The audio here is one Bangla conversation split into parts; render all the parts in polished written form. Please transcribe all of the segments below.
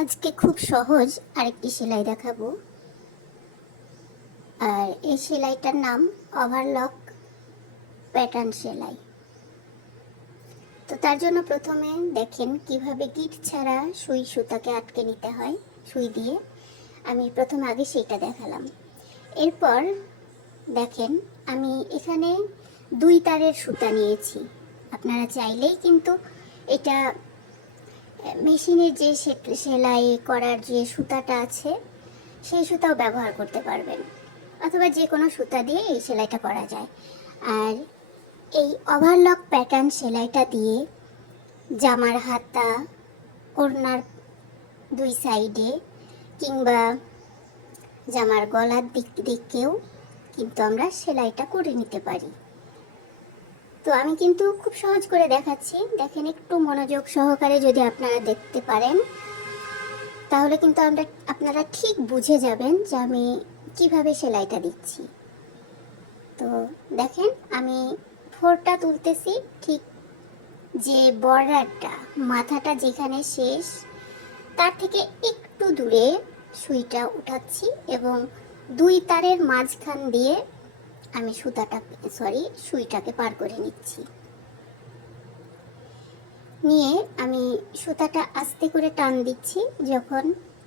আজকে খুব সহজ আরেকটি সেলাই দেখাবো। আর এই সেলাইটার নাম ওভারলক প্যাটার্ন সেলাই। তো তার জন্য প্রথমে দেখেন কিভাবে গিট ছাড়া সুই সুতাকে আটকে নিতে হয় সুই দিয়ে। আমি প্রথমে আগে সেইটা দেখালাম। এরপর দেখেন আমি এখানে 2 তারের সুতা নিয়েছি। আপনারা চাইলেই কিন্তু এটা মেশিনের যে সেলাই করার যে সুতাটা আছে সেই সুতাও ব্যবহার করতে পারবেন, অথবা যে কোনো সুতা দিয়ে এই সেলাইটা করা যায়। আর এই ওভারলক প্যাটার্ন সেলাইটা দিয়ে জামার হাতা, ওড়নার 2 সাইডে কিংবা জামার গলার দিকেও কিন্তু আমরা সেলাইটা করে নিতে পারি। তো আমি কিন্তু খুব সহজ করে দেখাচ্ছি, দেখেন একটু মনোযোগ সহকারে যদি আপনারা দেখতে পারেন তাহলে কিন্তু আপনারা ঠিক বুঝে যাবেন যে আমি কিভাবে সেলাইটা দিচ্ছি। তো দেখেন আমি ফোরটা তুলতেছি, ঠিক যে বর্ডারটা মাথাটা যেখানে শেষ তার থেকে একটু দূরে সুইটা উঠাচ্ছি এবং 2 তারের মাঝখান দিয়ে আমি সুইটাকে পার করে নিচ্ছি। নিয়ে আমি সুতাটা আস্তে করে টান দিচ্ছি,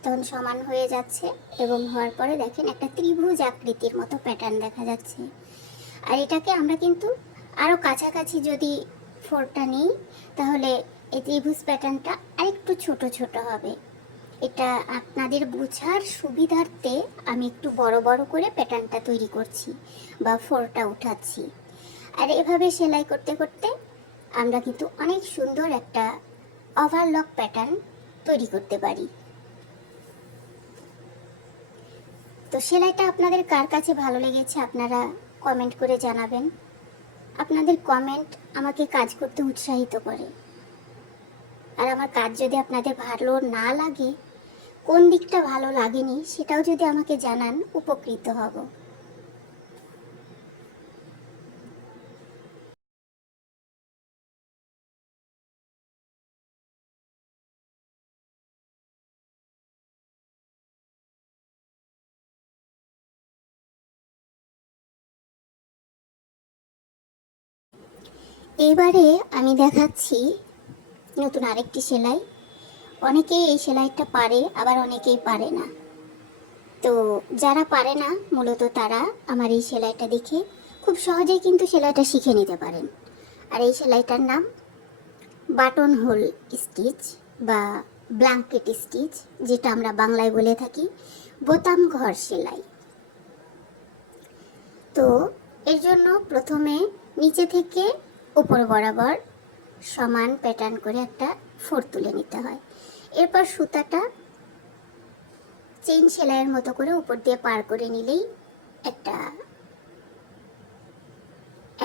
তখন সমান হয়ে যাচ্ছে এবং হওয়ার পরে দেখেন একটা ত্রিভুজ আকৃতির মতো প্যাটার্ন দেখা যাচ্ছে। আর এটাকে আমরা কিন্তু আরও কাছাকাছি যদি ফোরটা নিই তাহলে এই ত্রিভুজ প্যাটার্নটা আরেকটু ছোট ছোট হবে। এটা আপনাদের বোঝার সুবিধার্থে আমি একটু বড় বড় করে প্যাটার্নটা তৈরি করছি বা ফোরটা উঠাচ্ছি। আর এভাবে সেলাই করতে করতে আমরা কিন্তু অনেক সুন্দর একটা ওভারলক প্যাটার্ন তৈরি করতে পারি। তো সেলাইটা আপনাদের কার কাছে ভালো লেগেছে আপনারা কমেন্ট করে জানাবেন। আপনাদের কমেন্ট আমাকে কাজ করতে উৎসাহিত করে। আর আমার কাজ যদি আপনাদের ভালো না লাগে, কোন দিকটা ভালো লাগেনি সেটাও যদি আমাকে জানান, উপকৃত হব। এবারে আমি দেখাচ্ছি নতুন আরেকটি সেলাই। অনেকেই এই সেলাইটা পারে, আবার অনেকেই পারে না। তো যারা পারে না মূলত তারা আমার এই সেলাইটা দেখে খুব সহজেই কিন্তু সেলাইটা শিখে নিতে পারেন। আর এই সেলাইটার নাম বাটন হোল স্টিচ বা ব্ল্যাঙ্কেট স্টিচ, যেটা আমরা বাংলায় বলে থাকি বোতাম ঘর সেলাই। তো এর জন্য প্রথমে নিচে থেকে উপর বরাবর সমান প্যাটার্ন করে একটা ফোর তুলে নিতে হয়। এরপর সুতাটা চেইন সেলাইয়ের মতো করে উপর দিয়ে পার করে নিলেই একটা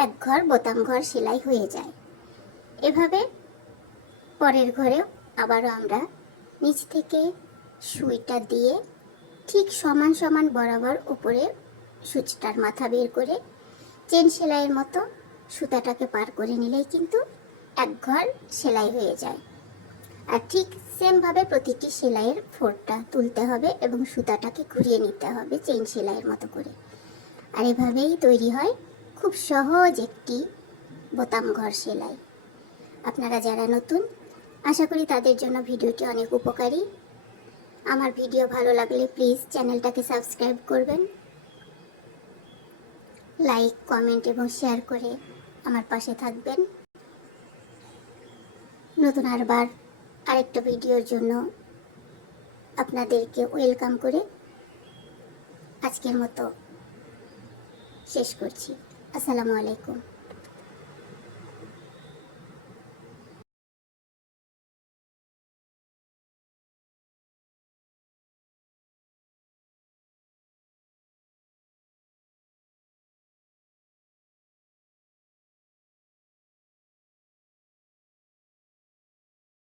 এক ঘর বোতাম ঘর সেলাই হয়ে যায়। এভাবে পরের ঘরেও আবারও আমরা নিচ থেকে সুইটা দিয়ে ঠিক সমান সমান বরাবর উপরে সুচটার মাথা বের করে চেন সেলাইয়ের মতো সুতাটাকে পার করে নিলেই কিন্তু এক ঘর সেলাই হয়ে যায়। আর ঠিক সেমভাবে প্রতিটি সেলাইয়ের ফোরটা তুলতে হবে এবং সুতাটাকে ঘুরিয়ে নিতে হবে চেইন সেলাইয়ের মতো করে। আর এভাবেই তৈরি হয় খুব সহজ একটি বোতাম ঘর সেলাই। আপনারা যারা নতুন, আশা করি তাদের জন্য ভিডিওটি অনেক উপকারী। আমার ভিডিও ভালো লাগলে প্লিজ চ্যানেলটাকে সাবস্ক্রাইব করবেন, লাইক, কমেন্ট এবং শেয়ার করে আমার পাশে থাকবেন। নতুন আরেকটা ভিডিওর জন্য আপনাদেরকে ওয়েলকাম করে আজকের মতো শেষ করছি। আসসালামু আলাইকুম।